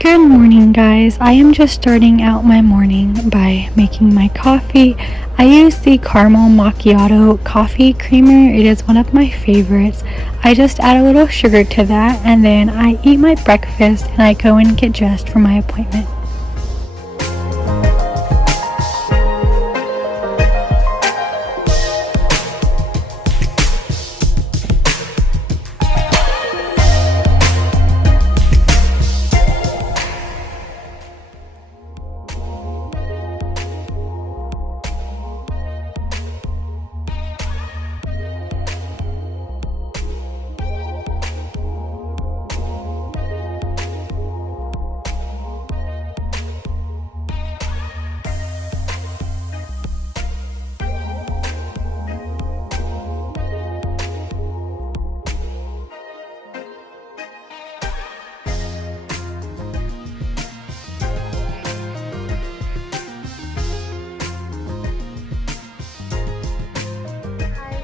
Good morning, guys. I am just starting out my morning by making my coffee. I use the caramel macchiato coffee creamer. It is one of my favorites. I just add a little sugar to that and then I eat my breakfast and I go and get dressed for my appointment.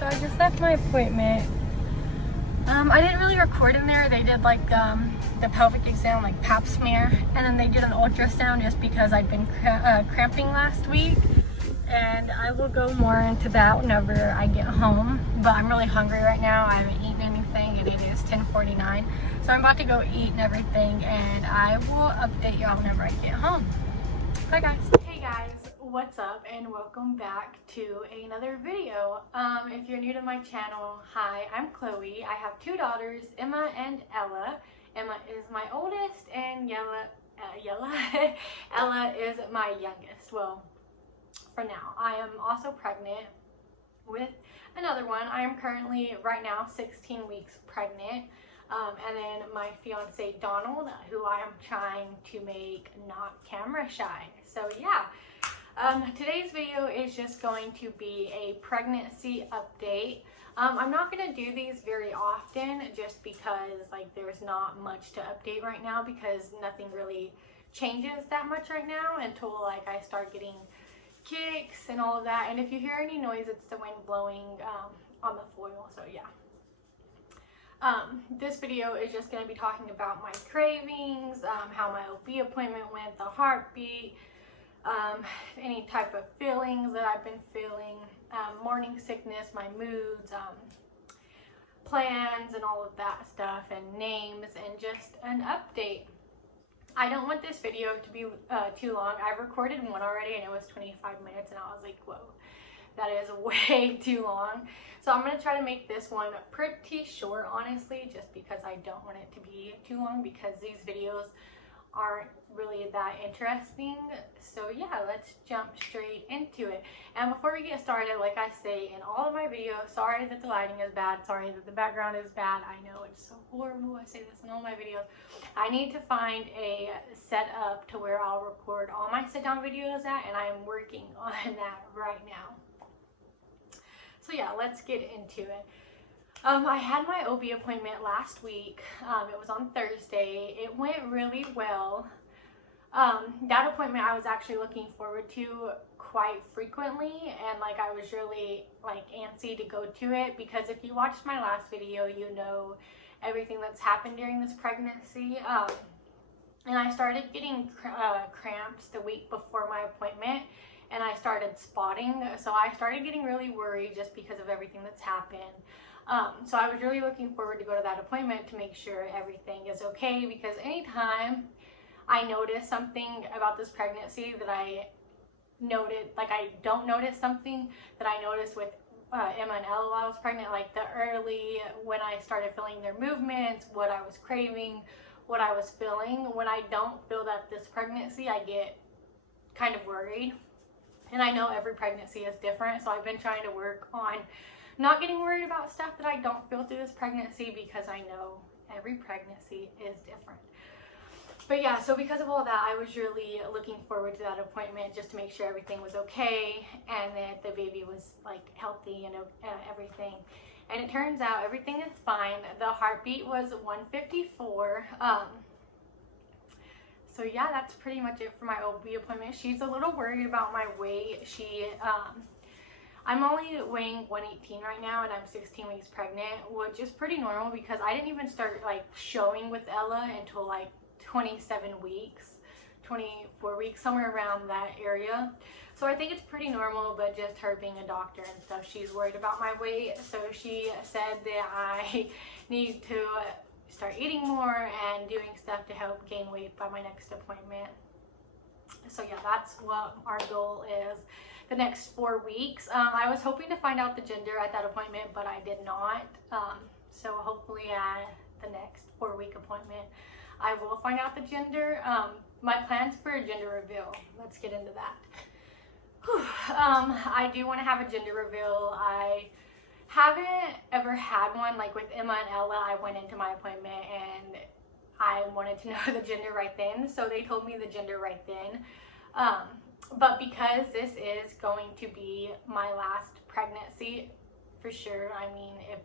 So I just left my appointment. I didn't really record in there. They did like the pelvic exam, like pap smear, and then they did an ultrasound just because I'd been cramping last week. And I will go more into that whenever I get home. But I'm really hungry right now. I haven't eaten anything and it is 10:49. So I'm about to go eat and everything, and I will update y'all whenever I get home. Bye guys. Hey guys, what's up and welcome back to another video. If you're new to my channel, hi, I'm Chloe. I have two daughters, Emma and Ella. Emma is my oldest and Ella is my youngest. Well, for now. I am also pregnant with another one. I am currently right now 16 weeks pregnant. And then my fiance Donald, who I am trying to make not camera shy. So yeah, today's video is just going to be a pregnancy update. I'm not going to do these very often just because like there's not much to update right now, because nothing really changes that much right now until like I start getting kicks and all of that. And if you hear any noise, it's the wind blowing on the foil. So yeah. This video is just going to be talking about my cravings, how my OB appointment went, the heartbeat, any type of feelings that I've been feeling, morning sickness, my moods, plans and all of that stuff, and names, and just an update. I don't want this video to be too long. I've recorded one already and it was 25 minutes and I was like, whoa, that is way too long. So I'm going to try to make this one pretty short, honestly, just because I don't want it to be too long, because these videos aren't really that interesting. So yeah, let's jump straight into it. And before we get started, like I say in all of my videos, sorry that the lighting is bad, sorry that the background is bad. I know it's so horrible. I say this in all my videos. I need to find a setup to where I'll record all my sit down videos at, and I am working on that right now. So yeah, let's get into it. I had my OB appointment last week. It was on Thursday. It went really well. That appointment I was actually looking forward to quite frequently, and like I was really like antsy to go to it, because if you watched my last video, you know everything that's happened during this pregnancy. And I started getting cramps the week before my appointment, and I started spotting. So I started getting really worried just because of everything that's happened. So I was really looking forward to go to that appointment to make sure everything is okay, because anytime I notice something about this pregnancy that I noted, like I don't notice something that I noticed with Emma and Ella while I was pregnant, like the early, when I started feeling their movements, what I was craving, what I was feeling. When I don't feel that this pregnancy, I get kind of worried. And I know every pregnancy is different, so I've been trying to work on not getting worried about stuff that I don't feel through this pregnancy, because I know every pregnancy is different. But yeah, so because of all that, I was really looking forward to that appointment just to make sure everything was okay and that the baby was like healthy and everything. And it turns out everything is fine. The heartbeat was 154. So yeah, that's pretty much it for my OB appointment. She's a little worried about my weight. I'm only weighing 118 right now, and I'm 16 weeks pregnant, which is pretty normal because I didn't even start like showing with Ella until like 27 weeks, 24 weeks, somewhere around that area. So I think it's pretty normal, but just her being a doctor and stuff, she's worried about my weight. So she said that I need to start eating more and doing stuff to help gain weight by my next appointment. So yeah, that's what our goal is the next 4 weeks. I was hoping to find out the gender at that appointment, but I did not. So hopefully at the next 4-week appointment, I will find out the gender. My plans for a gender reveal, let's get into that. I do want to have a gender reveal. I haven't ever had one. Like with Emma and Ella, I went into my appointment and I wanted to know the gender right then, so they told me the gender right then. But because this is going to be my last pregnancy, for sure, I mean, if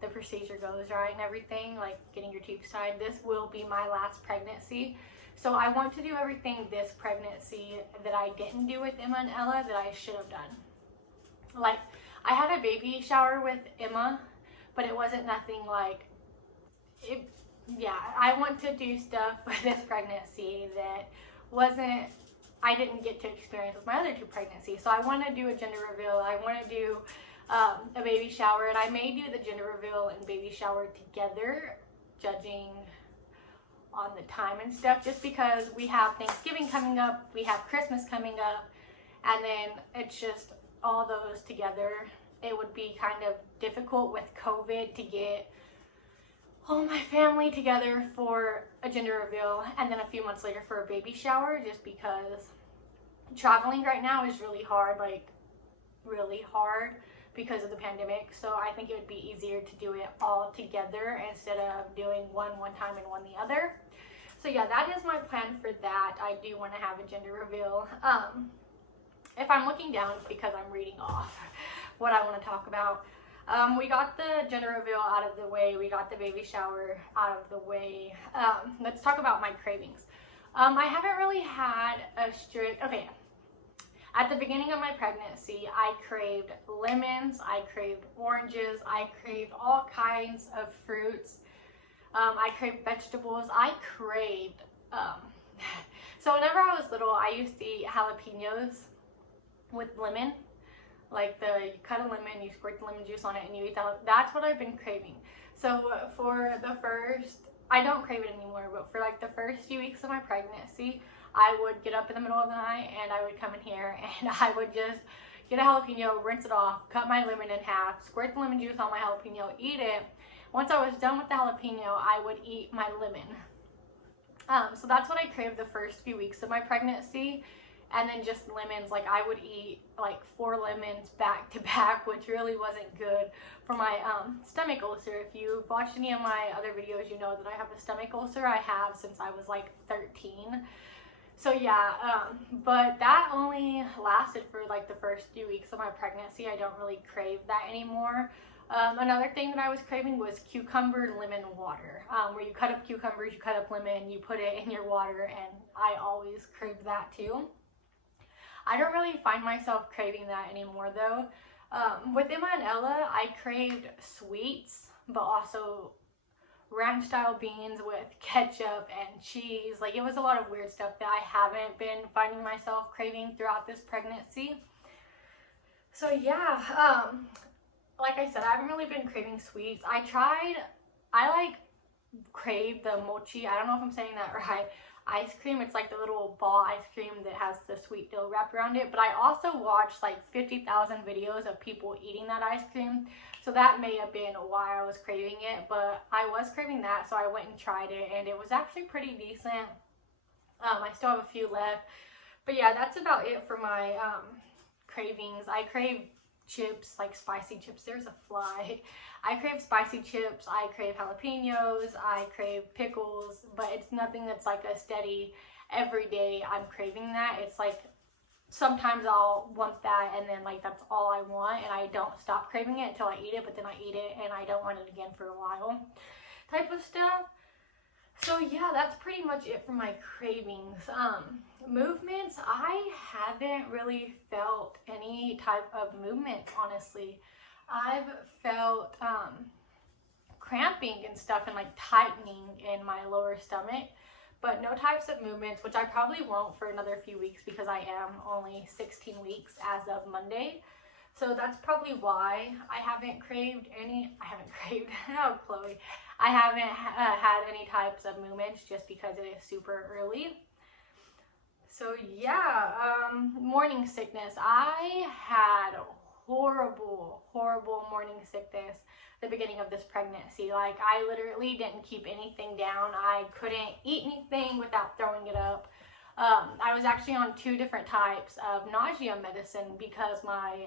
the procedure goes right and everything, like getting your tubes tied, this will be my last pregnancy. So I want to do everything this pregnancy that I didn't do with Emma and Ella that I should have done. Like, I had a baby shower with Emma, but it wasn't nothing like, I want to do stuff with this pregnancy that I didn't get to experience with my other 2 pregnancies. So I want to do a gender reveal. I want to do a baby shower, and I may do the gender reveal and baby shower together, judging on the time and stuff, just because we have Thanksgiving coming up, we have Christmas coming up, and then it's just all those together. It would be kind of difficult with COVID to get all my family together for a gender reveal and then a few months later for a baby shower, just because traveling right now is really hard, like really hard because of the pandemic. So I think it would be easier to do it all together instead of doing one time and one the other. So yeah, that is my plan for that. I do want to have a gender reveal. If I'm looking down, it's because I'm reading off what I want to talk about. We got the gender reveal out of the way. We got the baby shower out of the way. Let's talk about my cravings. I haven't really had a strict, okay. At the beginning of my pregnancy, I craved lemons, I craved oranges, I craved all kinds of fruits. I craved vegetables. I craved, so whenever I was little, I used to eat jalapenos with lemon. Like you cut a lemon, you squirt the lemon juice on it, and you eat that. That's what I've been craving. So for the first, I don't crave it anymore, but for like the first few weeks of my pregnancy, I would get up in the middle of the night and I would come in here and I would just get a jalapeno, rinse it off, cut my lemon in half, squirt the lemon juice on my jalapeno, eat it. Once I was done with the jalapeno, I would eat my lemon. So that's what I craved the first few weeks of my pregnancy. And then just lemons, like I would eat like 4 lemons back to back, which really wasn't good for my stomach ulcer. If you've watched any of my other videos, you know that I have a stomach ulcer. I have since I was like 13. So yeah, but that only lasted for like the first few weeks of my pregnancy. I don't really crave that anymore. Another thing that I was craving was cucumber lemon water, where you cut up cucumbers, you cut up lemon, you put it in your water, and I always craved that too. I don't really find myself craving that anymore though. With Emma and Ella, I craved sweets, but also ranch style beans with ketchup and cheese. Like, it was a lot of weird stuff that I haven't been finding myself craving throughout this pregnancy. So yeah, like I said, I haven't really been craving sweets. I like crave the mochi, I don't know if I'm saying that right, ice cream. It's like the little ball ice cream that has the sweet dough wrapped around it. But I also watched like 50,000 videos of people eating that ice cream. So that may have been why I was craving it. But I was craving that, so I went and tried it. And it was actually pretty decent. I still have a few left. But yeah, that's about it for my cravings. I crave chips, like spicy chips. There's a fly. I crave spicy chips, I crave jalapenos, I crave pickles, but it's nothing that's like a steady every day I'm craving that. It's like sometimes I'll want that and then like that's all I want and I don't stop craving it until I eat it, but then I eat it and I don't want it again for a while type of stuff. So yeah, that's pretty much it for my cravings. Movements, I haven't really felt any type of movement, honestly. I've felt cramping and stuff and like tightening in my lower stomach, but no types of movements, which I probably won't for another few weeks because I am only 16 weeks as of Monday. So that's probably why I haven't craved any, oh Chloe, I haven't had any types of movements just because it is super early. So yeah, morning sickness. I had horrible morning sickness the beginning of this pregnancy. Like, I literally didn't keep anything down. I couldn't eat anything without throwing it up. I was actually on 2 different types of nausea medicine because my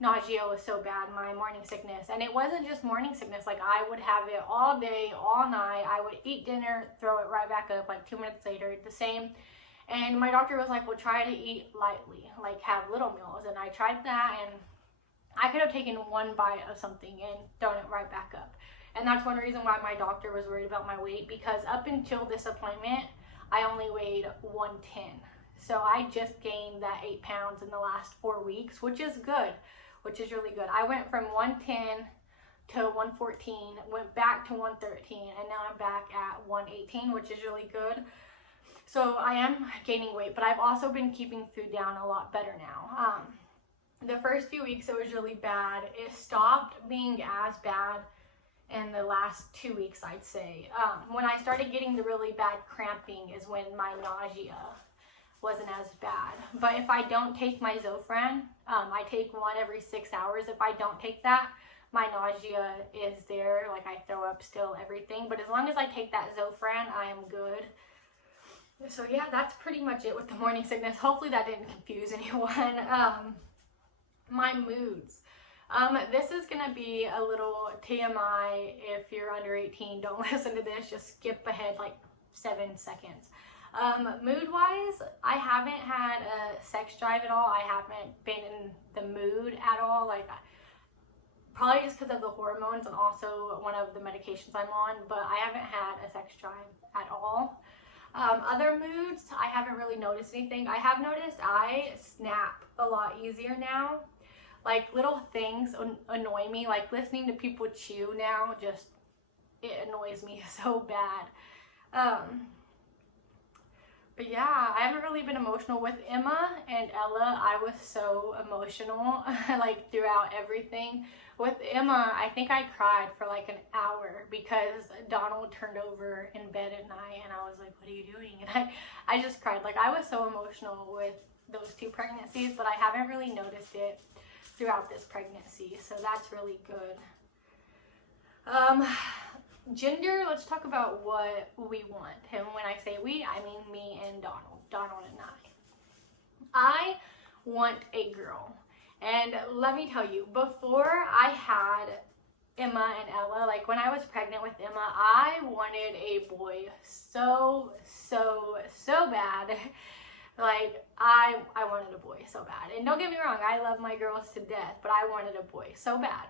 nausea was so bad, my morning sickness. And it wasn't just morning sickness. Like, I would have it all day, all night. I would eat dinner, throw it right back up, like 2 minutes later, the same. And my doctor was like, well, try to eat lightly, like have little meals. And I tried that, and I could have taken 1 bite of something and thrown it right back up. And that's one reason why my doctor was worried about my weight, because up until this appointment, I only weighed 110. So I just gained that 8 pounds in the last 4 weeks, which is good, which is really good. I went from 110 to 114, went back to 113, and now I'm back at 118, which is really good. So I am gaining weight, but I've also been keeping food down a lot better now. The first few weeks it was really bad. It stopped being as bad in the last 2 weeks, I'd say. When I started getting the really bad cramping is when my nausea wasn't as bad. But if I don't take my Zofran, I take 1 every 6 hours. If I don't take that, my nausea is there. Like, I throw up still, everything. But as long as I take that Zofran, I am good. So yeah, that's pretty much it with the morning sickness. Hopefully that didn't confuse anyone. My moods. This is gonna be a little TMI. If you're under 18, don't listen to this. Just skip ahead like 7 seconds. Mood-wise, I haven't had a sex drive at all. I haven't been in the mood at all. Like, probably just because of the hormones and also one of the medications I'm on. But I haven't had a sex drive at all. Other moods, I haven't really noticed anything. I have noticed I snap a lot easier now. Like, little things annoy me. Like, listening to people chew now, just, it annoys me so bad. But yeah, I haven't really been emotional. With Emma and Ella, I was so emotional, like, throughout everything. With Emma, I think I cried for like an hour because Donald turned over in bed at night, and I was like, what are you doing? And I just cried. Like, I was so emotional with those 2 pregnancies, but I haven't really noticed it throughout this pregnancy, so that's really good. Gender, let's talk about what we want. And when I say we, I mean me and Donald and I want a girl. And let me tell you, before I had Emma and Ella, like when I was pregnant with Emma, I wanted a boy so bad. Like, I wanted a boy so bad. And don't get me wrong, I love my girls to death, but I wanted a boy so bad.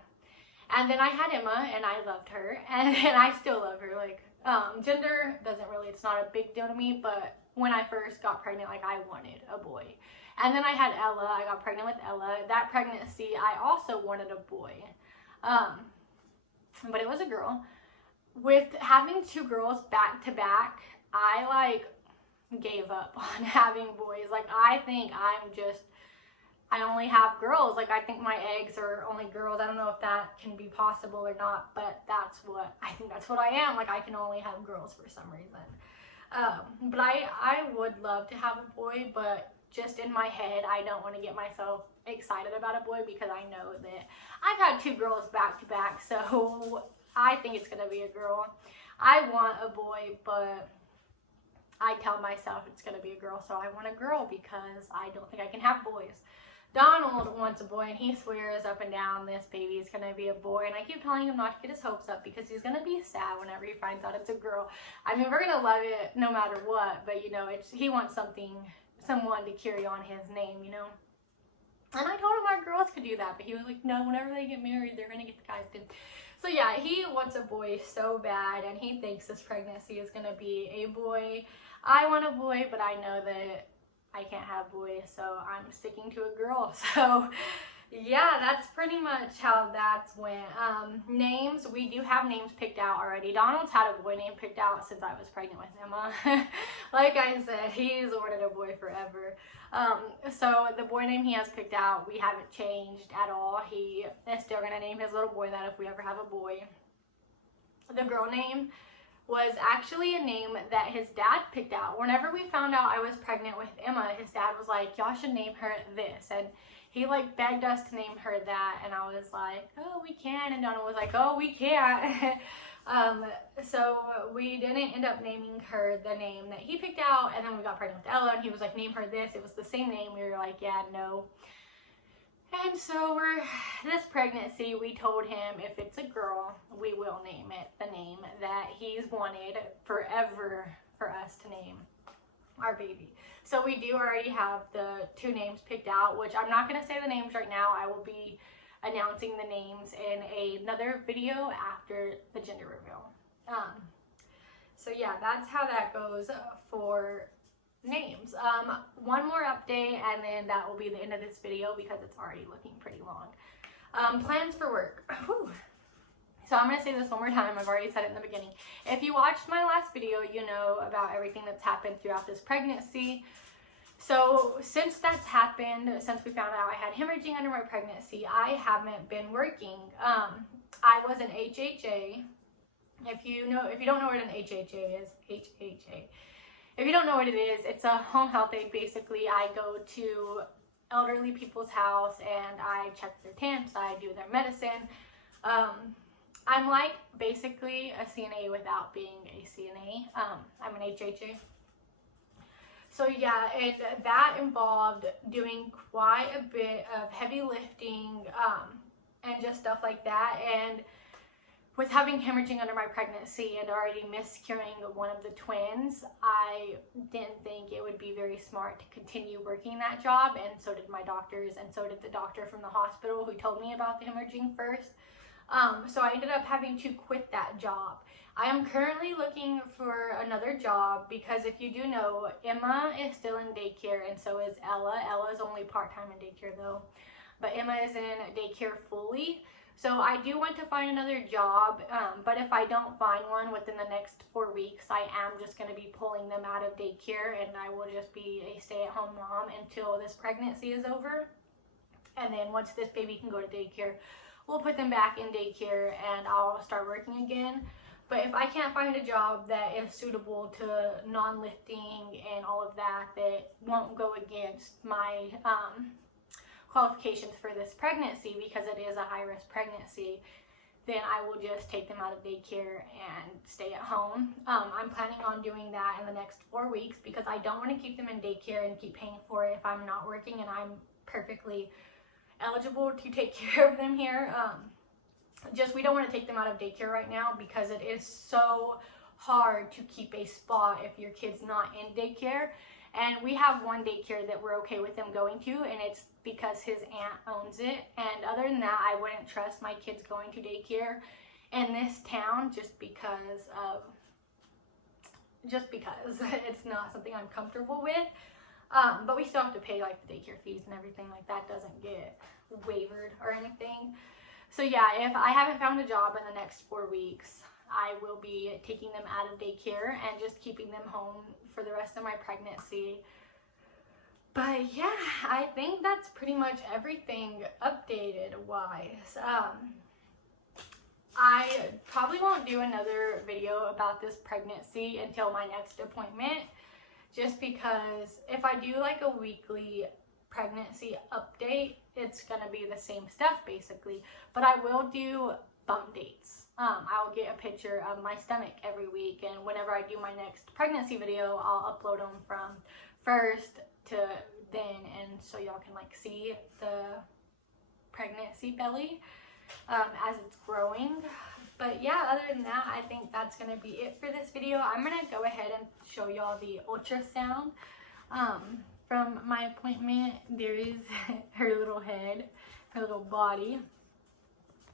And then I had Emma, and I loved her, and I still love her. Like, gender doesn't really, it's not a big deal to me, but when I first got pregnant, like, I wanted a boy. And then I had Ella, I got pregnant with Ella. That pregnancy, I also wanted a boy. But it was a girl. With having 2 girls back to back, I, like, gave up on having boys. Like, I think I only have girls. Like, I think my eggs are only girls. I don't know if that can be possible or not, but I think that's what I am. Like, I can only have girls for some reason. But I would love to have a boy, but just in my head, I don't want to get myself excited about a boy because I know that I've had 2 girls back to back, so I think it's going to be a girl. I want a boy, but I tell myself it's going to be a girl, so I want a girl because I don't think I can have boys. Donald wants a boy, and he swears up and down this baby is going to be a boy, and I keep telling him not to get his hopes up because he's going to be sad whenever he finds out it's a girl. I mean, we're going to love it no matter what, but, you know, he wants someone to carry on his name, you know. And I told him our girls could do that, but he was like, no, whenever they get married, they're going to get the guys too. So yeah, he wants a boy so bad, and he thinks this pregnancy is going to be a boy. I want a boy, but I know that I can't have boys, so I'm sticking to a girl. So yeah, that's pretty much how that's went. Names, we do have names picked out already. Donald's had a boy name picked out since I was pregnant with Emma. Like I said, he's wanted a boy forever. So the boy name he has picked out, we haven't changed at all. He is still gonna name his little boy that if we ever have a boy. The girl name was actually a name that his dad picked out. Whenever we found out I was pregnant with Emma, his dad was like, y'all should name her this. And he like begged us to name her that. And I was like, oh, we can. And Donna was like, oh, we can't. So we didn't end up naming her the name that he picked out. And then we got pregnant with Ella and he was like, name her this. It was the same name. We were like, yeah, no. And so this pregnancy, we told him if it's a girl, we will name it the name that he's wanted forever for us to name our baby. So we do already have the 2 names picked out, which I'm not going to say the names right now. I will be announcing the names in another video after the gender reveal. So yeah, that's how that goes for names. One more update and then that will be the end of this video because it's already looking pretty long. Plans for work. Whew. So I'm going to say this one more time. I've already said it in the beginning. If you watched my last video, you know about everything that's happened throughout this pregnancy. So since that's happened, since we found out I had hemorrhaging under my pregnancy, I haven't been working. I was an HHA. If you don't know what an HHA is, HHA. If you don't know what it is, it's a home health aide. Basically, I go to elderly people's house and I check their temps, I do their medicine. I'm like basically a CNA without being a CNA. I'm an HHA. So yeah, and that involved doing quite a bit of heavy lifting and just stuff like that. And with having hemorrhaging under my pregnancy and already miscarrying one of the twins, I didn't think it would be very smart to continue working that job, and so did my doctors, and so did the doctor from the hospital who told me about the hemorrhaging first. So I ended up having to quit that job. I am currently looking for another job because if you do know, Emma is still in daycare and so is Ella. Ella is only part-time in daycare though, but Emma is in daycare fully. So I do want to find another job, but if I don't find one within the next 4 weeks, I am just going to be pulling them out of daycare and I will just be a stay-at-home mom until this pregnancy is over. And then once this baby can go to daycare, we'll put them back in daycare and I'll start working again. But if I can't find a job that is suitable to non-lifting and all of that, that won't go against my qualifications for this pregnancy, because it is a high-risk pregnancy, then I will just take them out of daycare and stay at home. I'm planning on doing that in the next 4 weeks because I don't want to keep them in daycare and keep paying for it if I'm not working and I'm perfectly eligible to take care of them here. We don't want to take them out of daycare right now because it is so hard to keep a spot if your kid's not in daycare. And we have one daycare that we're okay with them going to, and it's because his aunt owns it. And other than that, I wouldn't trust my kids going to daycare in this town just because it's not something I'm comfortable with. But we still have to pay like the daycare fees and everything like that. Doesn't get waived or anything. So yeah, if I haven't found a job in the next 4 weeks, I will be taking them out of daycare and just keeping them home for the rest of my pregnancy. But yeah, I think that's pretty much everything updated wise. I probably won't do another video about this pregnancy until my next appointment, just because if I do like a weekly pregnancy update, it's gonna be the same stuff basically, but I will do bump dates. I'll get a picture of my stomach every week, and whenever I do my next pregnancy video, I'll upload them from first to then, and so y'all can like see the pregnancy belly as it's growing. But yeah, other than that, I think that's gonna be it for this video. I'm gonna go ahead and show y'all the ultrasound from my appointment. There is her little head, her little body.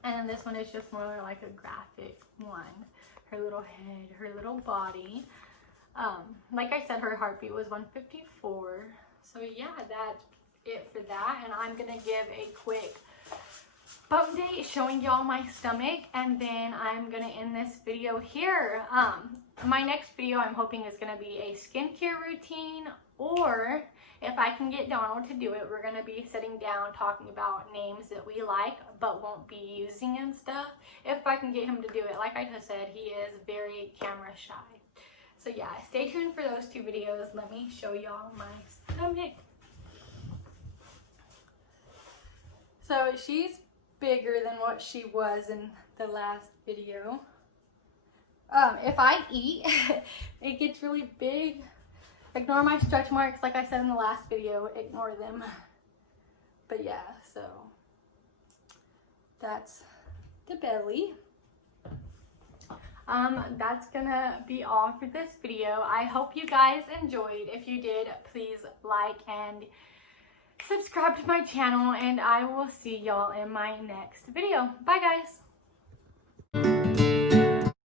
And then this one is just more like a graphic one. Her little head, her little body. Like I said, her heartbeat was 154. So yeah, that's it for that. And I'm gonna give a quick bump date showing y'all my stomach, and then I'm gonna end this video here. My next video I'm hoping is gonna be a skincare routine, or if I can get Donald to do it, we're gonna be sitting down talking about names that we like but won't be using and stuff. If I can get him to do it. Like I just said, he is very camera shy. So yeah, stay tuned for those 2 videos. Let me show y'all my stomach. So she's bigger than what she was in the last video. If I eat, it gets really big. Ignore my stretch marks, like I said in the last video, ignore them. But yeah, so that's the belly. That's gonna be all for this video. I hope you guys enjoyed. If you did, please like and subscribe to my channel, and I will see y'all in my next video. Bye guys.